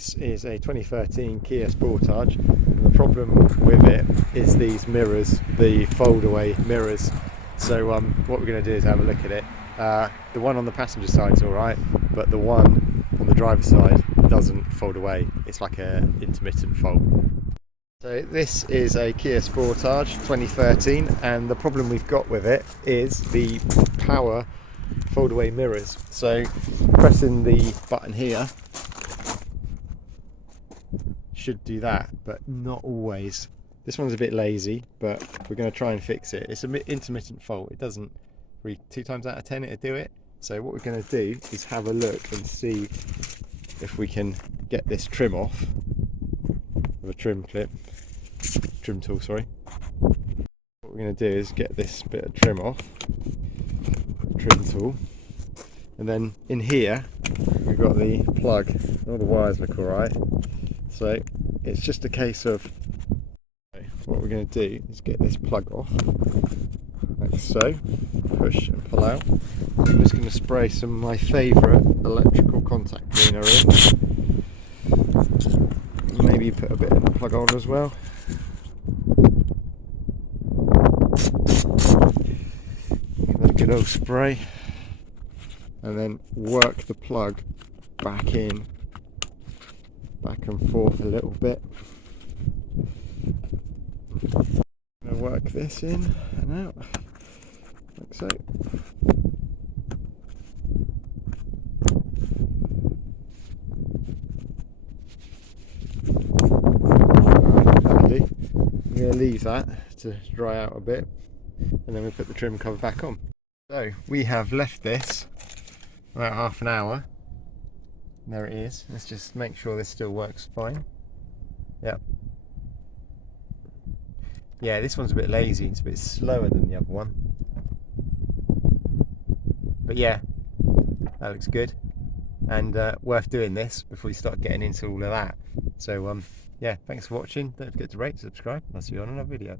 This is a 2013 Kia Sportage, and the problem with it is these mirrors, the foldaway mirrors. So what we're going to do is have a look at it. The one on the passenger side is alright, but the one on the driver's side doesn't fold away. It's like an intermittent fold. So this is a Kia Sportage 2013, and the problem we've got with it is the power foldaway mirrors. So pressing the button here should do that, but not always. This one's a bit lazy, but we're going to try and fix it. It's a bit intermittent fault. It doesn't really, 2 times out of 10 it'll do it. So what we're going to do is have a look and see if we can get this trim off with a trim tool, sorry. What we're going to do is get this bit of trim off, trim tool, and then in here we've got the plug. All the wires look alright. So it's just a case of, what we're going to do is get this plug off, like so, push and pull out. I'm just going to spray some of my favourite electrical contact cleaner in. Maybe put a bit in the plug holder as well. Give that a good old spray, and then work the plug back in, back and forth a little bit. I'm going to work this in and out, like so. That'll do. I'm going to leave that to dry out a bit, and then we put the trim cover back on. So we have left this about half an hour. There it is. Let's just make sure this still works fine. Yep. Yeah, this one's a bit lazy. It's a bit slower than the other one. But yeah, that looks good. And worth doing this before you start getting into all of that. So yeah, thanks for watching. Don't forget to rate, subscribe. I'll see you on another video.